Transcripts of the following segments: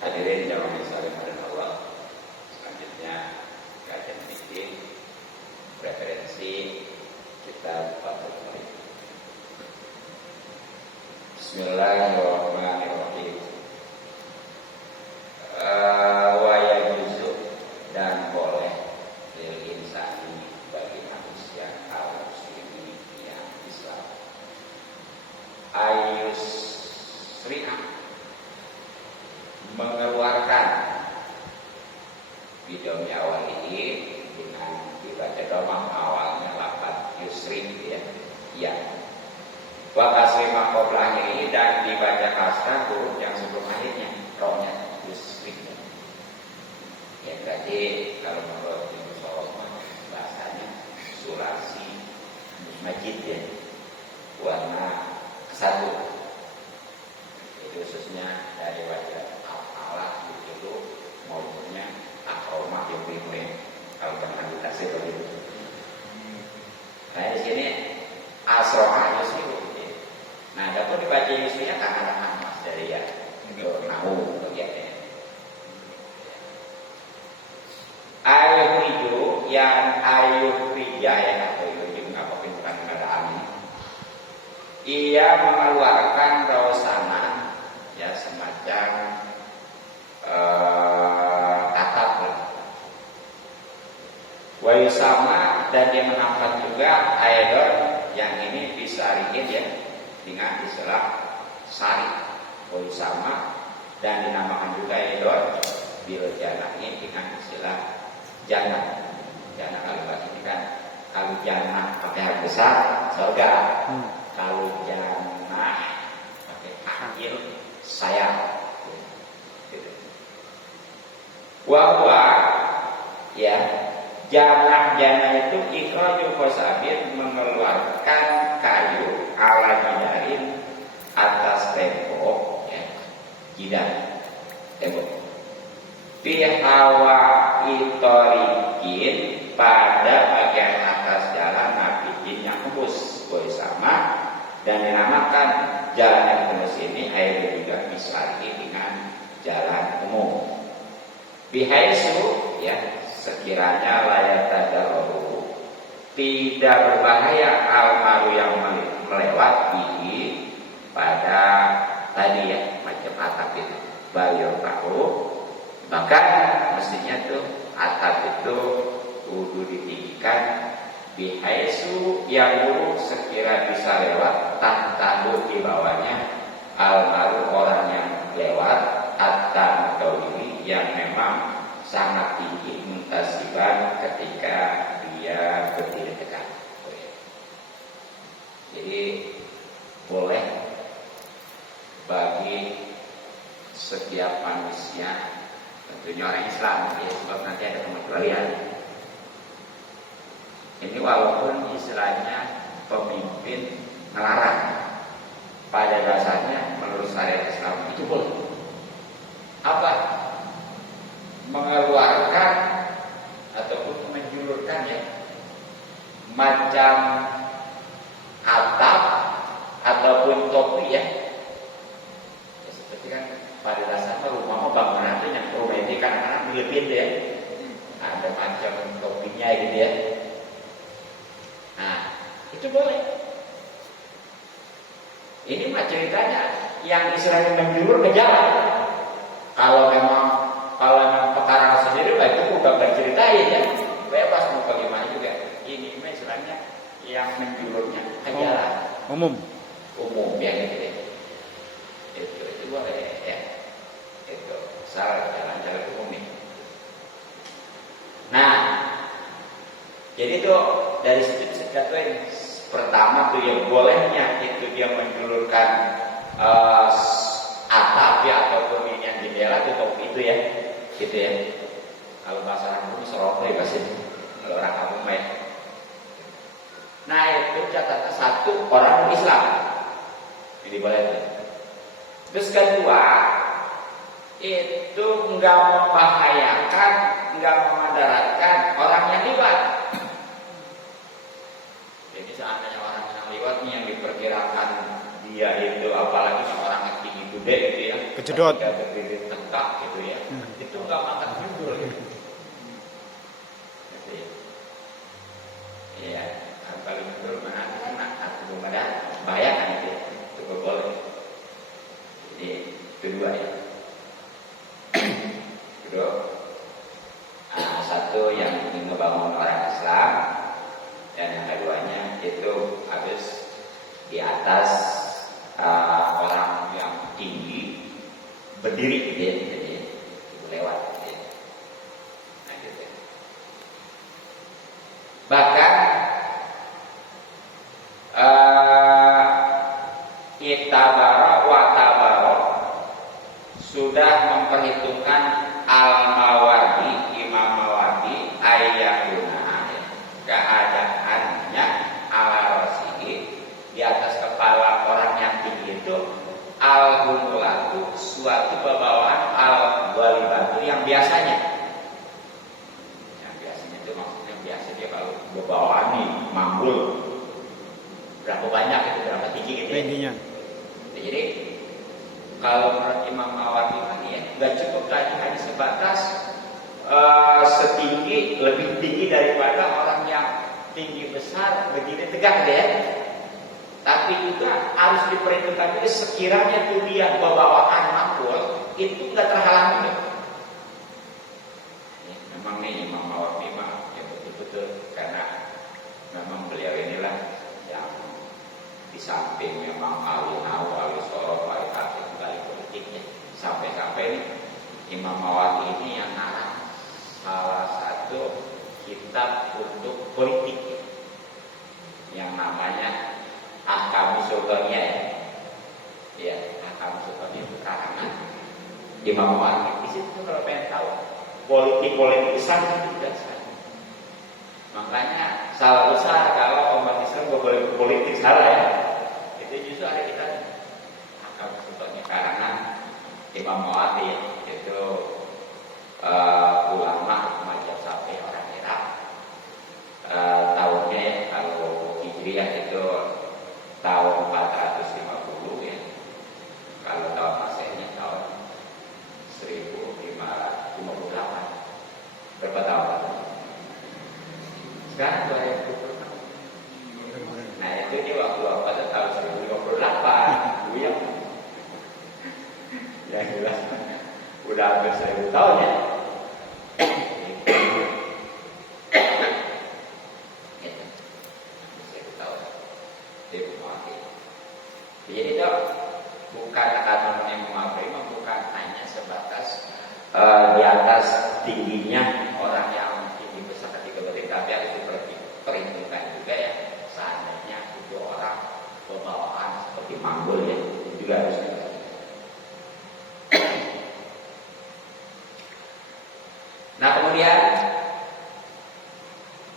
Hadirin jamaah yang saling Allah. Selanjutnya kajian fikih referensi kitab Fathul Bari. Bismillahirrahmanirrahim. Wa yajuzu dan boleh lil insani bagi manusia al-muslimi yang Islam ayus sri'ah mengeluarkan videonya awal ini dengan dibaca domah awalnya lafaz yusri ya wa kasri maqoblahnya ini dan dibaca kasrah huruf yang sebelum akhirnya rohnya yusri ya. Jadi kalau menurut Ibnu Solomon bahasanya sulasi majid ya, warna kesatu itu khususnya dari wajah Allah itu maupunnya akromah yang primnya kalau bahkan dikasih begitu. Nah di sini asroha yusri. Nah dapat dibaca yusrinya karena mas dari ya nahu bagiannya. Ayuh itu yang ayuh pijah ya atau itu apa bukan kendaraan. Ia mengeluarkan rausana ya semacam atap wa yusama dan dia menampakkan juga aidon yang ini disarikin ya dengan istilah sari wa yusama dan dinamakan juga aidon bil janahnya dengan istilah janah. Janah kalau bahasa ini kan kalau janah pakai hak besar surga, kalau janah pakai kecil sayang. Wahwa ya janah itu ikhraju qasabin mengeluarkan kayu ala jidarin atas tembok ya jidan tembok fi hawa itorikin pada bagian atas jalan nabijin yang tembus sama dan dinamakan jalan yang tembus ini air juga bisa dengan jalan umum. Bihaisu ya sekiranya layak tadaruhu tidak berbahaya almaru yang melewat ini pada tadi ya macam atap itu baliau tahu maka mestinya tuh atap itu kudu ditinggikan bihaisu yang buruk sekira bisa lewat tahu di bawahnya almaru orang yang lewat atau ini yang memang sangat tinggi muntasiban ketika dia berdiri tegak. Jadi boleh bagi setiap manusia, tentunya orang Islam, ya, sebab nanti ada pengecualian. Ini walaupun istilahnya pemimpin melarang, pada dasarnya menurut syariat Islam itu boleh. Apa? Mengeluarkan ataupun menjulurkan ya macam atap ataupun topi ya. Ya seperti kan pada dasarnya rumah bangunan itu yang rumah ini kan anak mirip ya. Ada macam topinya gitu ya. Nah itu boleh. Ini mah ceritanya yang istilahnya menjulur ke jalan. Kalau memang perkara sendiri itu udah berceritain ya bebas mau bagaimana juga. Ini misalnya yang menjulurnya ke jalan umum ya gitu ya. Itu boleh ya. Itu salah jalan-jalan umum nih. Nah jadi tuh dari situ bisa dikatakan pertama tuh yang bolehnya itu dia menjulurkan atap ya ataupun ini yang jendela itu topi itu ya gitu ya. Kalau bahasa orang pun serok ya pasti kalau orang kampung ya. Nah itu catatan satu orang Islam jadi boleh. Terus kedua itu enggak membahayakan, enggak memadaratkan orang yang liwat. Jadi seandainya orang yang liwat nih yang diperkirakan dia itu apalagi orang yang tinggi gede gitu ya, kejedot, berdiri tegak gitu Kedua ya. Kedua, satu yang ingin membangun orang Islam, dan yang keduanya itu harus di atas orang yang tinggi berdiri gitu ya, jadi lewat gitu ya. Nah, gitu. Bahkan itabara wa tabara sudah memperhitungkan al-Mawardi, Imam Mawardi ayatuna keadaannya ala rasihi di atas kepala orang yang tinggi itu al-humulatu suatu pembawaan al-walibatu yang biasanya itu maksudnya biasa dia kalau berbawaan nih manggul berapa banyak itu, berapa tinggi gitu ya. Jadi kalau menurut Imam Mawardi ya nggak cukup tadi hanya sebatas setinggi, lebih tinggi daripada orang yang tinggi besar berdiri tegak ya. Tapi juga harus diperhitungkan juga sekiranya itu dia bawaan manggul itu nggak terhalangi. Memang nih Imam Mawardi ya betul-betul karena memang beliau inilah yang di samping memang ahli nahu, ahli sorof, ahli hadis, ahli politiknya, sampai-sampai nih Imam Mawardi ini yang ngarang salah satu kitab untuk politik yang namanya Ahkam Sultaniyah ya, Ahkam Sultaniyah itu karangan Imam Mawardi. Di situ kalau pengen tahu politik Islam itu juga salah. Makanya salah besar kalau umat Islam gak boleh politik, salah ya. Itu justru ada kita Ahkam Sultaniyah karangan Imam Mawardi itu ulama mazhab Syafi'i orang Irak. Tahunnya kalau Hijriah itu tahun 450 ya. Kalau tahun Masehinya tahun 1558. Berapa tahun? Sekarang 2020. Nah itu dia waktu apa tahun 1058. Buyang. Yang jelas udah hampir 1000 tahun ya. Jadi itu bukan kata yang mengakui, bukan hanya sebatas di atas tingginya orang yang tinggi besar ketika berdiri, tapi harus diperhitungkan juga ya seandainya itu orang berbawaan seperti manggul ya, itu juga harus diperhitungkan. Nah kemudian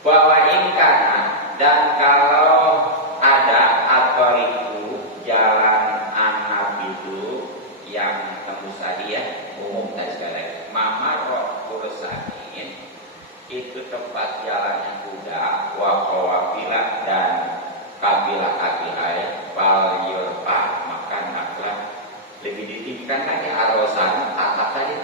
bahwa ingkana dan kalau ada atau itu jalan anak itu yang tembus tadi ya umum tadi sekali mama roh kurusanin itu tempat jalannya kuda wakowapilah dan kapilah ya wal yurfa makan maklah lebih ditinggikan lagi arosan atap tadi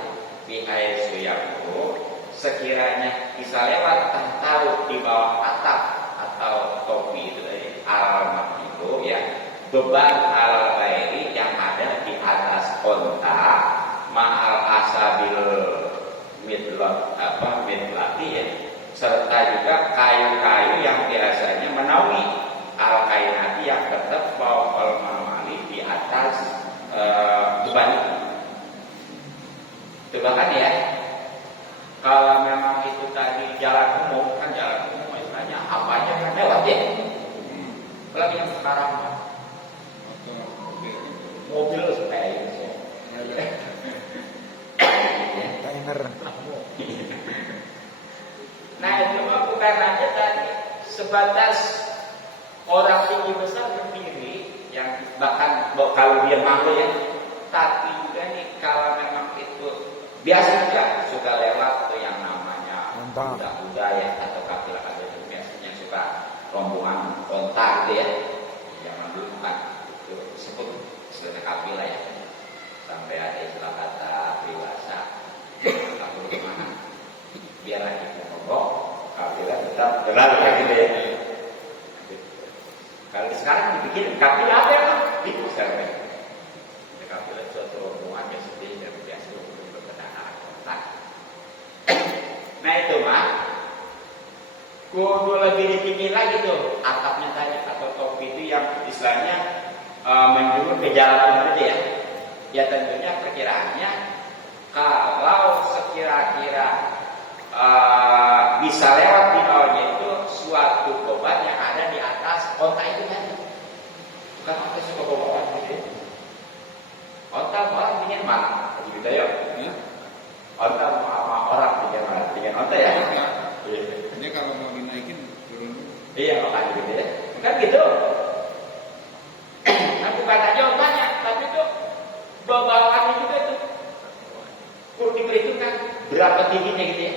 bihai suyaku sekiranya bisa lewat tahu di bawah atap atau topi itu tadi alamat itu ya beban al-ghairi yang ada di atas onta ma'al asabil midlati ya serta juga kayu-kayu yang biasanya menaungi al-kainati yang tetap bawah mamali di atas beban itu bahkan ya kalau memang itu tadi jalan umum kan jalan umum istilahnya apa aja kan lewat ya apalagi yang sekarang mobil sepeda timer. Nah itu mah bukan aja tadi sebatas orang tinggi besar berdiri yang bahkan kalau dia mampu ya, tapi juga nih kalau memang itu biasa juga suka lewat tuh yang namanya kuda-kuda ya atau kapilah-kapilah itu biasanya suka rombongan onta gitu ya. Jangan dulu kan itu disebut istilah kapilah ya. Sampai ada istilah kata dewasa kamu gimana? Biarlah kita ngomong kapilah tetap jalan ya gitu ya. Kalau sekarang dibikin kapilah apa ya? Itu sekarang. Kapilah suatu rombongan ya kudu lebih ditinggi lagi tuh atapnya tadi atau topi itu yang istilahnya menjurus ke jalan itu ya. Ya tentunya perkiraannya kalau sekira-kira bisa lewat di bawahnya itu suatu beban yang ada di atas onta itu tadi. Bukan onta suka bawa gitu. Onta orang dengan mana? Gitu ya. Onta sama orang dengan mana? Dengan onta ya. Ini kalau mau dinaikin turun. Iya, makanya gitu ya. Kan gitu. Nah, bukan aja ombaknya, tapi itu bawaannya juga tuh. Perlu diperhitungkan berapa tingginya gitu ya.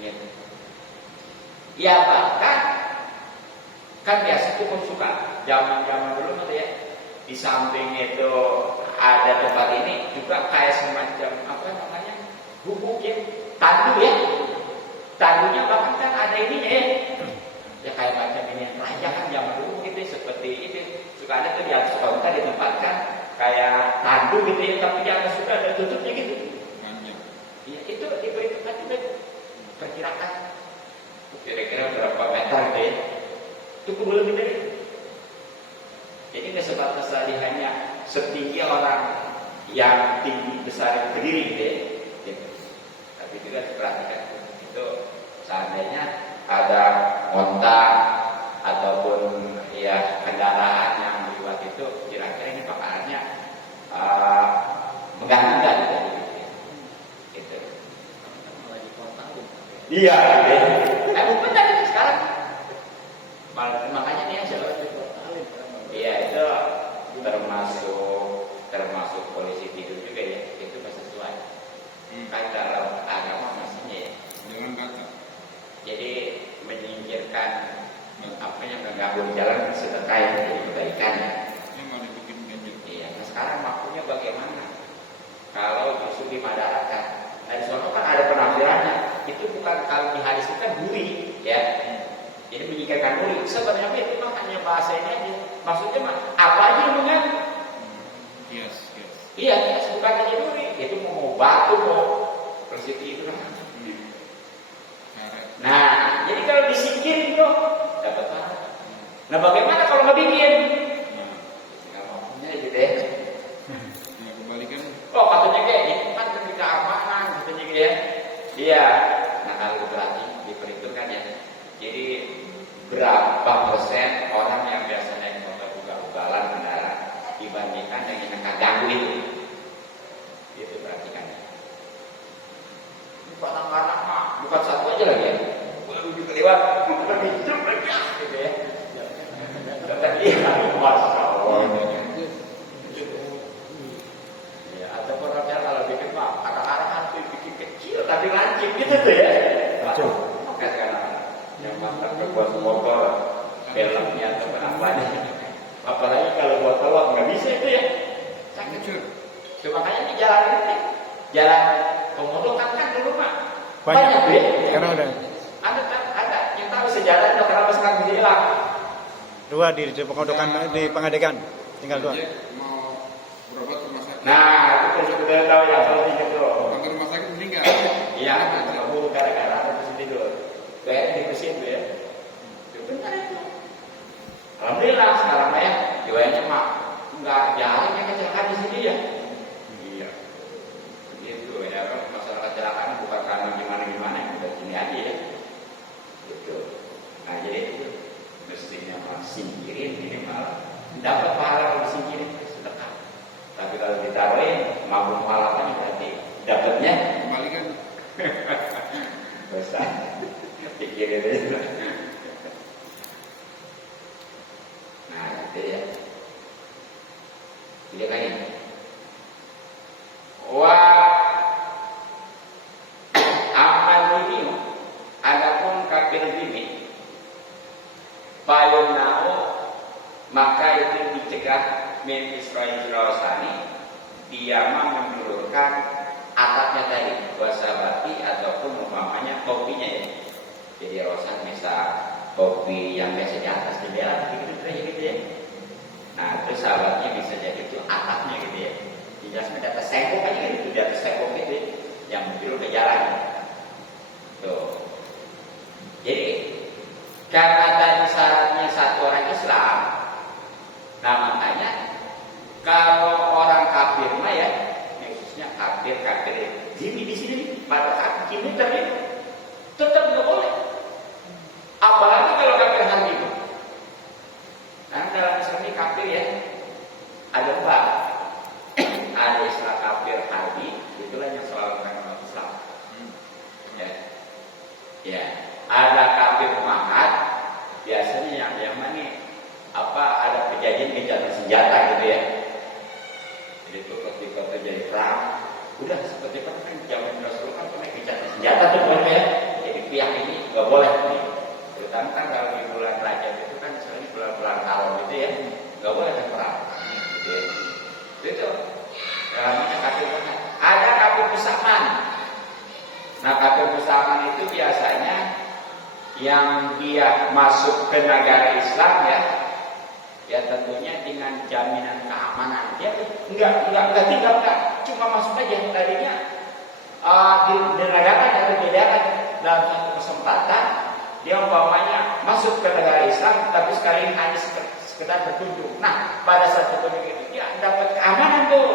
Gitu. Ya bahkan kan biasa tuh suka zaman-zaman dulu gitu ya. Di samping itu ada tempat ini juga kayak semacam apa namanya? Gubuk ya, tandu ya. Tandunya bahkan kan ada ininya ya. Ya kayak macam ini raja kan zaman dulu gitu seperti itu. Suka ada tuh di atas konta ditempatkan kayak tandu gitu ya, tapi di atas sudah ada tutupnya gitu. Iya, itu diperhitungkan juga. Perkirakan kira-kira berapa meter gitu ya. Itu perlu lebih dari. Jadi nggak sebatas tadi hanya setinggi orang yang tinggi besar berdiri gitu ya. Gitu. Tapi juga diperhatikan itu seandainya ada onta ataupun ya kendaraan yang lewat itu kira-kira ini bakalannya mengganggu gitu. Gitu. Iya, gitu. Bukan tadi sekarang. Makanya nih yang saya iya itu termasuk polisi tidur juga ya, itu masih sesuai. Kan dalam agama mestinya ya. Jangan kata. Jadi menyingkirkan apa yang mengganggu di jalan sedekah yang menjadi kebaikan. Yang mau dibikin ganjil. Iya. Nah sekarang maksudnya bagaimana? Kalau justru dimadarakan. Nah di sana kan ada penafsirannya. Itu bukan kalau di hadis itu kan duri, ya. Jadi menyingkirkan duri. Sebenarnya itu mah hanya bahasanya aja. Maksudnya mah apa aja yang mengganggu? Yes. Iya, bukan hanya duri. Itu mau batu mau persegi itu kan. Nah, jadi kalau disingkirin tuh dapat pahala. Nah, bagaimana kalau nggak bikin? Nggak maunya gitu ya. Ya kembalikan. Oh, katanya kayak ini kan demi keamanan, katanya gitu ya. Iya. Nah, kalau berarti diperhitungkan ya. Jadi berapa persen orang yang biasa naik motor ugal-ugalan kendaraan dibandingkan yang akan ganggu itu? Itu perhatikan. Barang-barang mah bukan satu aja lagi ya. Lebih kelewat, lebih hidup lagi gitu ya. Tadi masya Allah. Ya, ada orang yang kalau bikin mah anak-anak nanti bikin kecil tapi lancip gitu tuh ya. Lancip. Kadang-kadang yang mantap buat motor, helmnya atau apanya. Apalagi kalau buat tolak nggak bisa itu ya. Sakit. Cuma makanya di jalan ini, jalan Komodo kan dulu mah banyak ya. Karena ada yang tahu sejarahnya kenapa sekarang jadi hilang. Dua di Pengodokan di Pengadegan, tinggal dua. Mau berobat ke rumah sakit. Nah, itu sudah tahu ya kalau itu. Ke rumah sakit meninggal. Iya, kamu gara-gara ada mesin tidur. Kayak dibersihin tuh ya. Itu benar itu. Alhamdulillah sekarang ya, jiwanya mah nggak jarang yang kecelakaan di sini ya. Iya. Gitu ya, masalah kecelakaan bukan karena gimana yang udah sini aja ya. Gitu. Nah jadi itu mestinya singkirin minimal dapat pahala kalau disingkirin sedekah. Tapi kalau ditaruhin mampu pahalanya berarti dapatnya Kembalikan. besar. Pikirin itu. Nah itu ya. Tidak kan ini. Wah. Maka itu dicegah min Israel Rosani dia menjulurkan atapnya tadi wasabati ataupun umpamanya kopinya ya. Jadi rosan bisa kopi yang biasa di atas jendela gitu ya. Nah terus sahabatnya bisa jadi itu atapnya gitu ya. Dijelaskan di atas tembok aja gitu, di atas tembok itu yang menjulur ke jalan. Tuh. Jadi itu ketika terjadi perang, udah seperti kan zaman Rasul kan pernah gencatan senjata tuh boleh ya. Jadi pihak ini nggak boleh nih. Terutama kan kalau di bulan Rajab itu kan misalnya bulan-bulan Haram gitu ya, nggak boleh ada perang. Gitu ya. Itu namanya kafir banget. Ada kafir musaman. Nah kafir musaman itu biasanya yang dia masuk ke negara Islam ya tentunya dengan jaminan keamanan. Dia enggak tinggal cuma masuk aja tadinya di negara atau beda dalam satu kesempatan dia umpamanya masuk ke negara Islam tapi sekali hanya sekedar berkunjung. Nah pada saat berkunjung itu dia dapat keamanan tuh,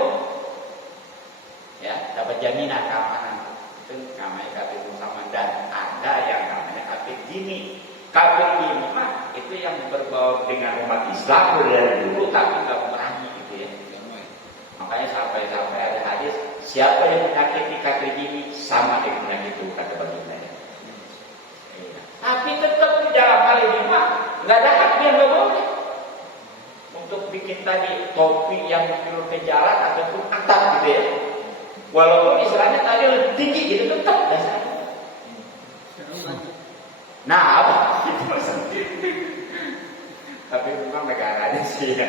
ya dapat jaminan keamanan. Itu namanya kafir musaman. Dan ada yang namanya kafir gini. Kafir gini mah itu yang berbau dengan umat Islam dari dulu tapi nggak memerangi gitu ya. Makanya sampai ada hadis, siapa yang menyakiti kafir gini sama dengan menyakiti kata baginda. Tapi tetap di dalam hal ini mah nggak ada hak yang nggak boleh untuk bikin tadi topi yang menurut ke jalan ataupun atap gitu ya. Walaupun istilahnya tadi lebih tinggi gitu tetap dasarnya. Nah apa? Itu maksudnya. Tapi memang negaranya sih ya.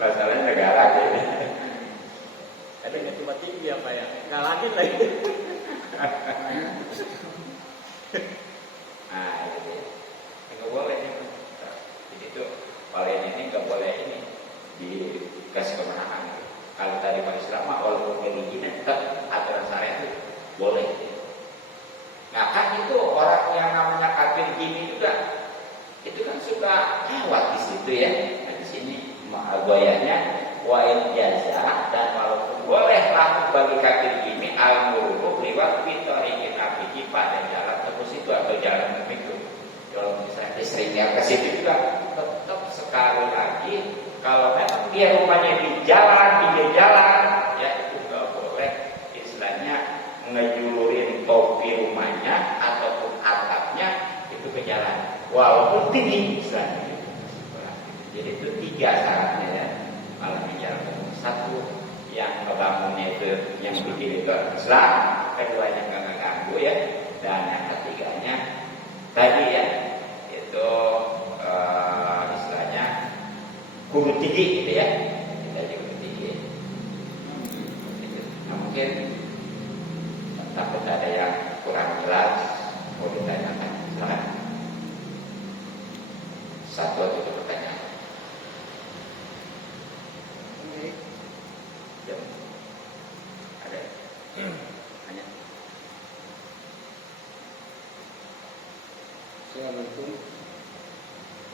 Masalahnya negara aja. Ada nggak cuma tinggi apa ya? Ngalahin lagi. Nah itu ya. Nggak boleh nih. Jadi itu kalau ini nggak boleh ini dikasih kemenangan. Kalau tadi pada Islam walaupun religinya tetap aturan syariat itu boleh. Nah kan itu orang yang namanya kafir gini juga itu kan suka lewat di situ ya. Nah di sini goyahnya wa'il jaza dan walaupun boleh laku bagi kafir gini al-muruk liwat fitorikin abiki pada jalan tembus itu atau jalan itu. Kalau misalnya istrinya ke situ juga tetap sekali lagi kalau memang dia rumahnya di jalan, pinggir jalan, ya itu nggak boleh istilahnya ngejulurin topi rumahnya ataupun atapnya itu ke jalan, walaupun tinggi istilahnya. Jadi itu 3 syaratnya ya. Kalau di jalan satu yang ngebangunnya itu yang bikin itu Islam, keduanya nggak ngeganggu ya, dan yang ketiganya tadi ya itu istilahnya guru tinggi gitu ya, kita aja guru tinggi. Nah mungkin takut ada yang kurang jelas mau ditanyakan, silakan. Satu atau 2 pertanyaan. Ya. Ada? Tanya. Assalamualaikum.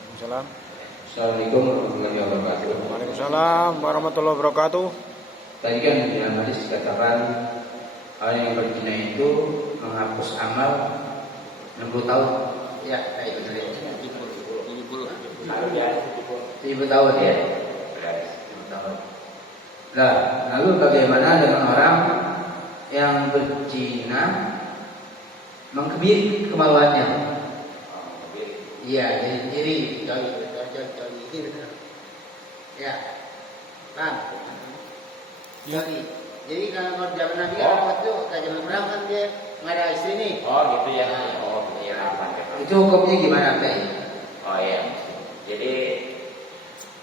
Waalaikumsalam. Assalamualaikum warahmatullahi wabarakatuh. Waalaikumsalam warahmatullahi wabarakatuh. Tadi kan di dalam hadis dikatakan orang yang berzina itu menghapus amal 60 tahun. Ya, itu dari 70 tahun ya. 70 tahun. Nah, lalu bagaimana dengan orang yang berzina mengkebiri kemaluannya? Iya, jadi ya, kan? Jadi kalau zaman Nabi waktu zaman perang kan dia nggak ada istri nih. Oh gitu ya. Oh gitu ya. Itu hukumnya gimana, Pak? Oh iya. Jadi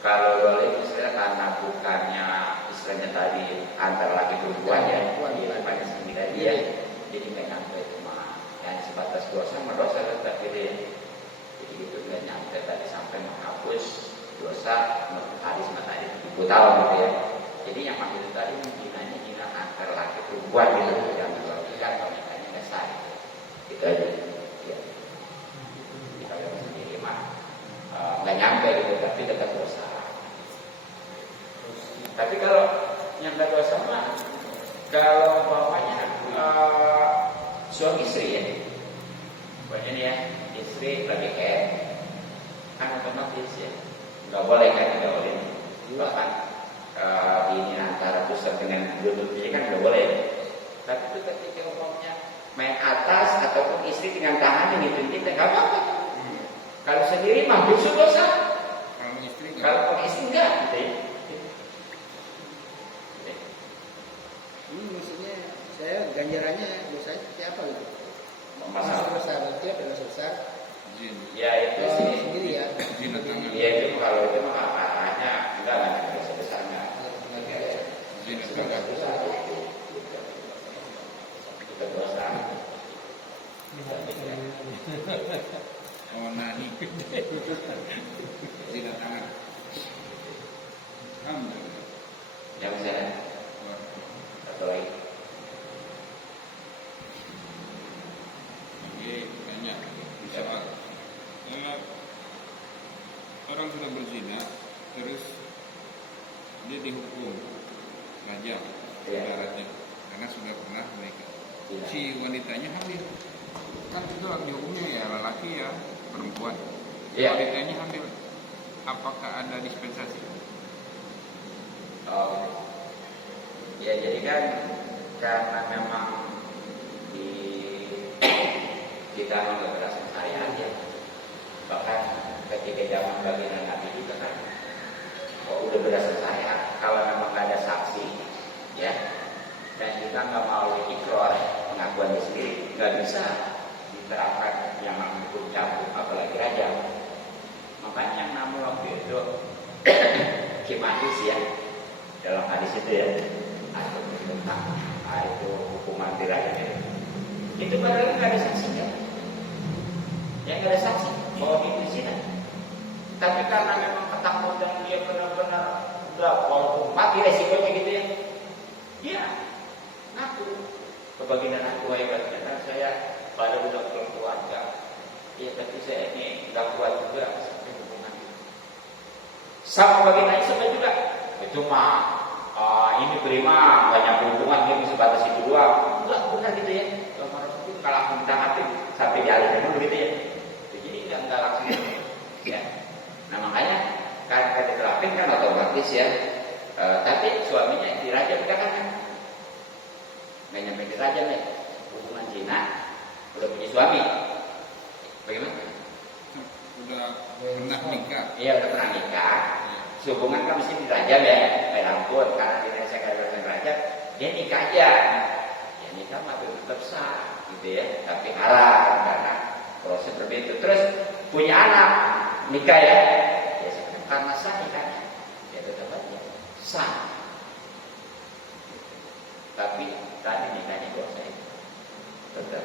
kalau boleh misalnya karena bukannya istilahnya tadi antara laki perempuan ya, bukannya sendiri dia, jadi nggak nyampe cuma yang sebatas dosa sama dosa tetap jadi itu nggak nyampe tadi sampai menghapus dosa hadis tadi 70 tahun gitu ya. Jadi yang maksud itu tadi mungkinannya jina antara laki perempuan gitu yang dilakukan pernikahannya nggak sah. Itu aja. Ya. Jadi kalau sendiri mah nggak nyampe gitu tapi tetap dosa. Tapi kalau yang nggak dosa mah kalau umpamanya suami istri ya, pokoknya nih ya istri lagi kan otomatis ya nggak boleh kan, nggak boleh bahkan ini antara pusat dengan lutut ini kan nggak boleh. Tapi itu ketika umpamanya main atas ataupun istri dengan tangan yang itu nggak apa-apa. Kalau sendiri mah justru dosa. Kalau istri enggak gitu ya. Maksudnya saya ganjarannya dosanya seperti apa gitu? Masalah. Dosa berarti ada dosa besar. Jin. Ya itu sih. Sendiri ya. Jinak tangan. Iya itu kalau itu mah arahnya enggak ada dosa besarnya. Jinak Dosa tangan. besar itu dosa. Oh nani. Jinak tangan. Alhamdulillah. Yang saya satu lagi. Oke, tanya. Bisa Pak. Orang sudah berzina, terus dia dihukum rajam Iya. ibaratnya karena sudah pernah menikah. Iya. Si wanitanya hamil, kan itu hak dihukumnya ya lelaki ya perempuan. Iya. Wanitanya hamil, apakah ada dispensasi? Oh, ya jadi kan karena memang di kita nggak berasa saya aja, bahkan ketika zaman baginda Nabi juga kan, kok udah berasa saya kalau memang nggak ada saksi, ya, dan kita nggak mau ikrar pengakuan sendiri, nggak bisa diterapkan yang namanya hukum cambuk apalagi rajam. Makanya yang namanya waktu itu kimatis ya. Dalam hadis itu ya, atau tentang itu hukuman dirajam itu padahal nggak ada saksinya, ya nggak ada saksi bahwa dia di sini. Tapi karena memang ketakutan dia benar-benar udah walaupun mati resikonya gitu ya, dia ngaku ke baginda aku hebatnya saya pada udah keluarga, ya tapi saya ini nggak kuat juga sampai hubungan sama baginda sama juga. Itu mah ini terima banyak hubungan ini sebatas itu doang. Enggak benar gitu ya. Kalau aku minta hati sampai di alis memang begitu ya. Jadi enggak langsung ya. Nah makanya karena diterapin kan otomatis ya. Tapi suaminya dirajam kan nggak nyampe dirajam ya. Hubungan zina udah punya suami. Bagaimana? Udah pernah nikah. Iya udah pernah nikah. Hubungan kan mesti dirajam ya, ampun karena di Indonesia kalau dirajam, dia nikah aja, ya nikah mah tetap sah, gitu ya, tapi haram karena proses berbeda. Terus punya anak nikah ya karena sah nikahnya, ya tetap aja sah. Tapi tadi nikahnya dosa itu tetap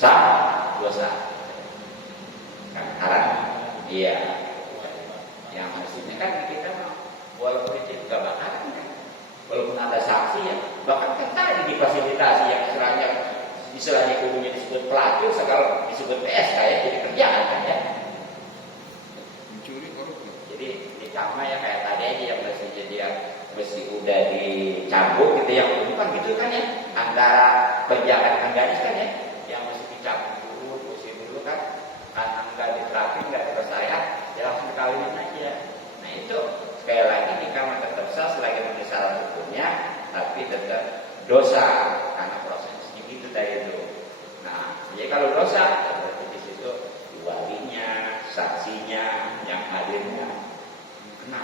sah dosa, kan haram, iya. Yang maksudnya kan kita walaupun itu juga bakaran kan, walaupun ada saksi ya, bahkan kan tadi difasilitasi yang istilahnya kudunya disebut pelacur, segala disebut PSK ya, jadi kerjaan kan ya. Mencuri korupsi. Jadi ditambah ya kayak tadi aja yang mestinya dia mesti udah dicabut gitu yang bukan gitu kan ya, antara penjahat dan gadis kan ya, yang mesti dicabut dulu, pusing dulu kan, karena nggak diterapin, nggak dipercaya, ya langsung dikawinin aja. Nah itu sekali lagi nikah tetap sah selagi memenuhi syarat hukumnya, tapi tetap dosa karena prosesnya gitu tadi itu. Nah jadi kalau dosa berarti di situ walinya, saksinya, yang hadirnya kena.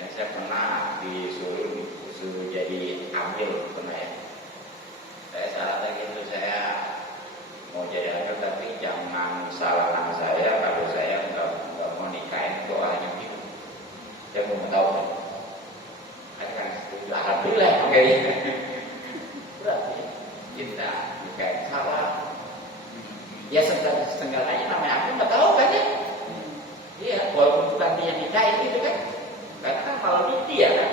Dan saya pernah disuruh jadi amil pernah ya. Saya syaratnya gitu, saya mau jadi amil tapi jangan salah nama saya kalau saya nggak mau nikahin doanya gitu. Saya mau tahu kan setuju, alhamdulillah oke. Berarti kita nikahin salah. Ya setengah aja namanya aku nggak tahu kan ya. Iya, walaupun bukan dia nikahin gitu kan. Karena kan malam dia kan.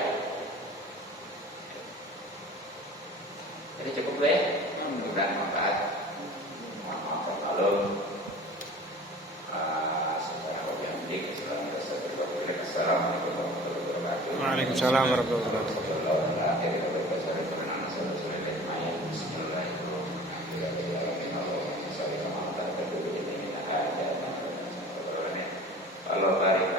Jadi cukup deh. Mudah-mudahan manfaat. Maaf kalau Assalamualaikum warahmatullahi wabarakatuh. Waalaikumsalam warahmatullahi wabarakatuh. Allah barik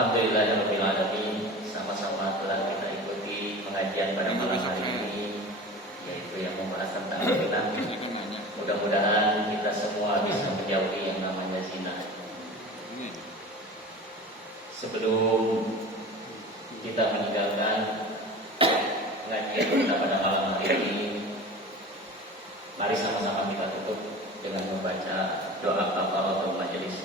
Alhamdulillahirabbil alamin, sama-sama telah kita ikuti pengajian pada malam hari ini, yaitu yang membahas tentang zina. Mudah-mudahan kita semua bisa menjauhi yang namanya zina. Sebelum kita meninggalkan pengajian kita pada malam hari ini, mari sama-sama kita tutup dengan membaca doa kafaratul majelis.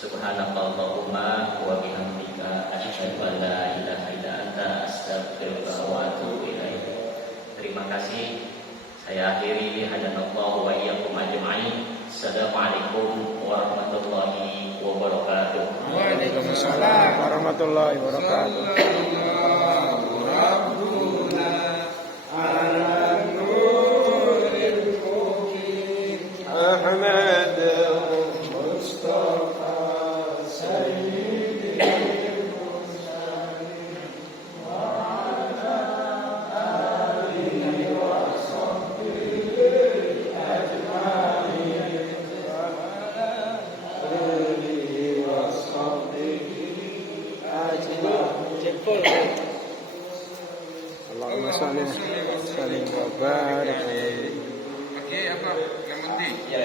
Subhanallahumma wa bihamdika asyhadu an la ilaha illa anta astaghfiruka wa atubu ilaik. Terima kasih. Saya akhiri hadanallahu wa iyyakum ajma'in. Assalamualaikum warahmatullahi wabarakatuh. Waalaikumsalam warahmatullahi wabarakatuh. Ahmad Mustafa Sayyidi Mursalin wa ala alihi wa sahbihi ajma'in wa ala alihi wa sahbihi ajma'in. Allahumma salli wa barik. Pakai apa? Yang penting. Ya.